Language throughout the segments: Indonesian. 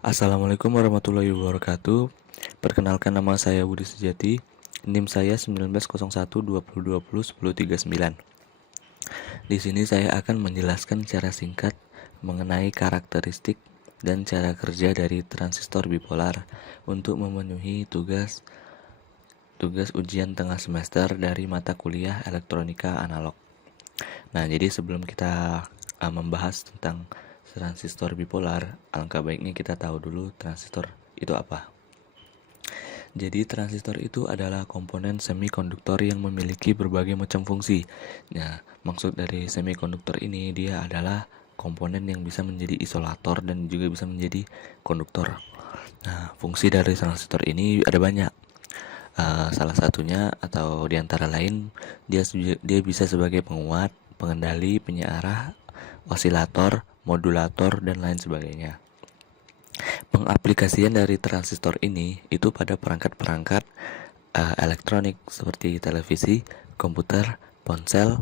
Assalamualaikum warahmatullahi wabarakatuh. Perkenalkan, nama saya Budi Sejati. NIM saya 1901 2020 1039. Di sini saya akan menjelaskan secara singkat mengenai karakteristik dan cara kerja dari transistor bipolar untuk memenuhi tugas ujian tengah semester dari mata kuliah elektronika analog. Nah, jadi sebelum kita membahas tentang transistor bipolar, alangkah baiknya kita tahu dulu transistor itu apa. Jadi transistor itu adalah komponen semikonduktor yang memiliki berbagai macam fungsi. Nah, maksud dari semikonduktor ini, dia adalah komponen yang bisa menjadi isolator dan juga bisa menjadi konduktor. Nah, fungsi dari transistor ini ada banyak. Salah satunya atau diantara lain, dia bisa sebagai penguat, pengendali, penyearah, osilator, modulator, dan lain sebagainya. Pengaplikasian dari transistor ini itu pada perangkat-perangkat elektronik seperti televisi, komputer, ponsel,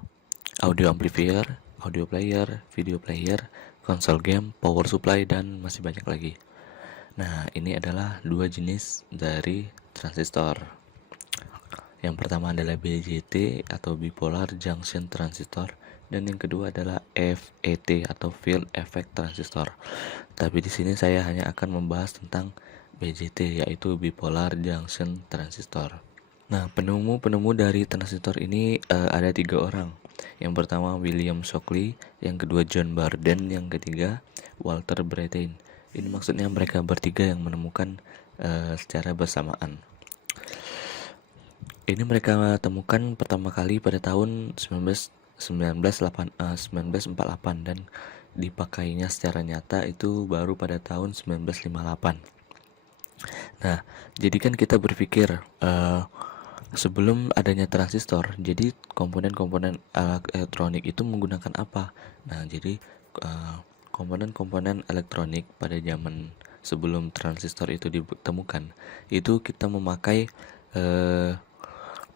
audio amplifier, audio player, video player, konsol game, power supply, dan masih banyak lagi. Nah, ini adalah dua jenis dari transistor. Yang pertama adalah BJT atau bipolar junction transistor, dan yang kedua adalah FET atau field effect transistor. Tapi di sini saya hanya akan membahas tentang BJT, yaitu bipolar junction transistor. Nah, penemu dari transistor ini ada 3 orang. Yang pertama William Shockley, yang kedua John Barden, yang ketiga Walter Brattain. Ini maksudnya mereka bertiga yang menemukan secara bersamaan. Ini mereka temukan pertama kali pada tahun 1948 dan dipakainya secara nyata itu baru pada tahun 1958. Nah, jadi kan kita berpikir sebelum adanya transistor, jadi komponen-komponen elektronik itu menggunakan apa? Nah, jadi komponen-komponen elektronik pada zaman sebelum transistor itu ditemukan, itu kita memakai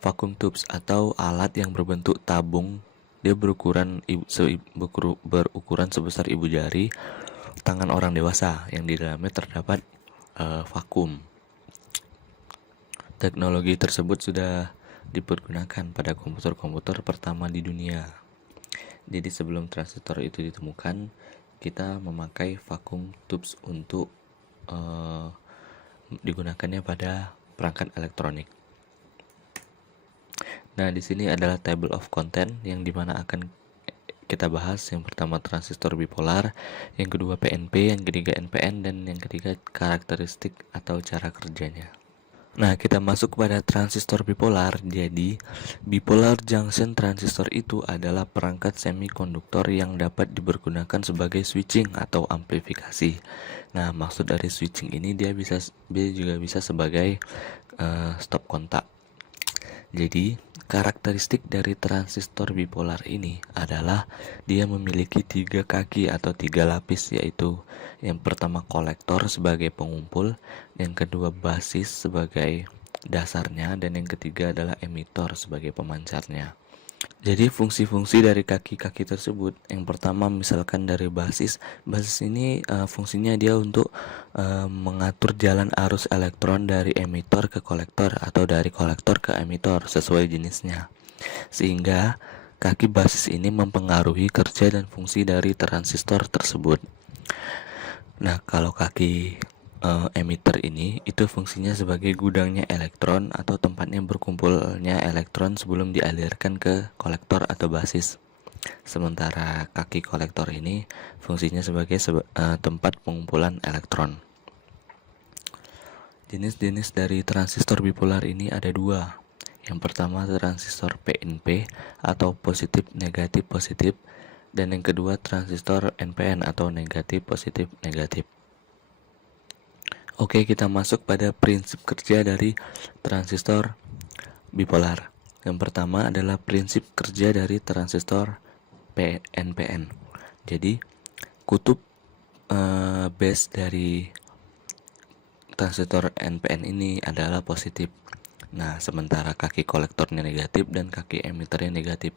vacuum tubes atau alat yang berbentuk tabung. Dia berukuran sebesar ibu jari tangan orang dewasa yang di dalamnya terdapat vakum. Teknologi tersebut sudah dipergunakan pada komputer-komputer pertama di dunia. Jadi sebelum transistor itu ditemukan, kita memakai vacuum tubes untuk digunakannya pada perangkat elektronik. Nah, di sini adalah table of content yang dimana akan kita bahas. Yang pertama transistor bipolar, yang kedua PNP, yang ketiga NPN, dan yang ketiga karakteristik atau cara kerjanya. Nah, kita masuk pada transistor bipolar. Jadi, bipolar junction transistor itu adalah perangkat semikonduktor yang dapat dipergunakan sebagai switching atau amplifikasi. Nah, maksud dari switching ini dia juga bisa sebagai stop kontak. Jadi, karakteristik dari transistor bipolar ini adalah dia memiliki 3 kaki atau 3 lapis, yaitu yang pertama kolektor sebagai pengumpul, yang kedua basis sebagai dasarnya, dan yang ketiga adalah emitor sebagai pemancarnya. Jadi fungsi-fungsi dari kaki-kaki tersebut, yang pertama misalkan dari basis ini fungsinya dia untuk mengatur jalan arus elektron dari emitor ke kolektor atau dari kolektor ke emitor sesuai jenisnya, sehingga kaki basis ini mempengaruhi kerja dan fungsi dari transistor tersebut. Nah, kalau kaki emitter ini itu fungsinya sebagai gudangnya elektron atau tempatnya berkumpulnya elektron sebelum dialirkan ke kolektor atau basis. Sementara kaki kolektor ini fungsinya sebagai tempat pengumpulan elektron. Jenis-jenis dari transistor bipolar ini ada 2. Yang pertama transistor PNP atau positif negatif positif, dan yang kedua transistor NPN atau negatif positif negatif. Oke, kita masuk pada prinsip kerja dari transistor bipolar. Yang pertama adalah prinsip kerja dari transistor NPN. Jadi, kutub base dari transistor NPN ini adalah positif. Nah, sementara kaki kolektornya negatif dan kaki emiternya negatif.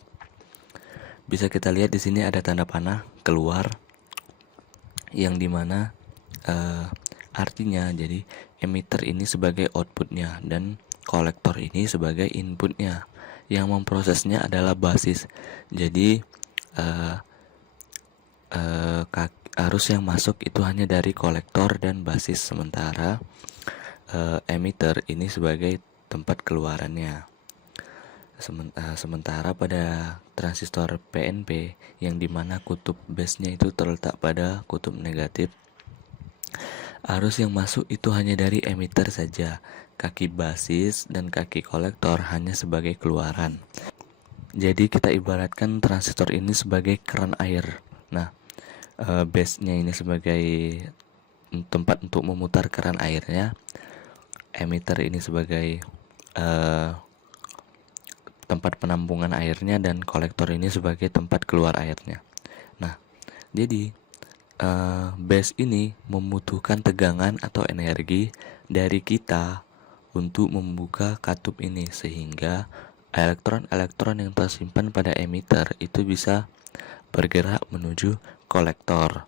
Bisa kita lihat di sini ada tanda panah keluar, yang dimana Artinya, jadi emitter ini sebagai outputnya dan kolektor ini sebagai inputnya. Yang memprosesnya adalah basis. Jadi arus yang masuk itu hanya dari kolektor dan basis, sementara emitter ini sebagai tempat keluarannya. Sementara pada transistor PNP yang dimana kutub base-nya itu terletak pada kutub negatif, arus yang masuk itu hanya dari emitter saja. Kaki basis dan kaki kolektor hanya sebagai keluaran. Jadi kita ibaratkan transistor ini sebagai keran air. Nah, base-nya ini sebagai tempat untuk memutar keran airnya, emitter ini sebagai tempat penampungan airnya, dan kolektor ini sebagai tempat keluar airnya. Nah, jadi base ini membutuhkan tegangan atau energi dari kita untuk membuka katup ini, sehingga elektron-elektron yang tersimpan pada emitter itu bisa bergerak menuju kolektor.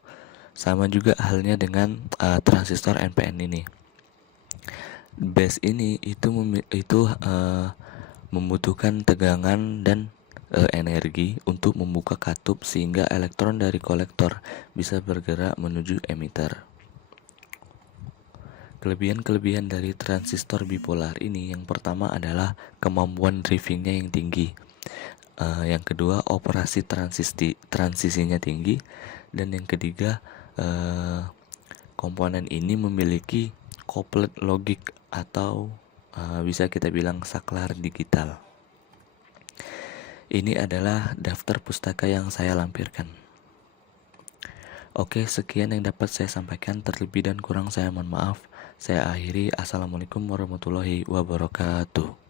Sama juga halnya dengan transistor NPN ini. Base ini itu membutuhkan tegangan dan energi untuk membuka katup sehingga elektron dari kolektor bisa bergerak menuju emitter. Kelebihan-kelebihan dari transistor bipolar ini, yang pertama adalah kemampuan drivingnya yang tinggi. Yang kedua, operasi transisinya tinggi. Dan yang ketiga, komponen ini memiliki couplet logik atau bisa kita bilang saklar digital. Ini adalah daftar pustaka yang saya lampirkan. Oke, sekian yang dapat saya sampaikan. Terlebih dan kurang saya mohon maaf. Saya akhiri. Assalamualaikum warahmatullahi wabarakatuh.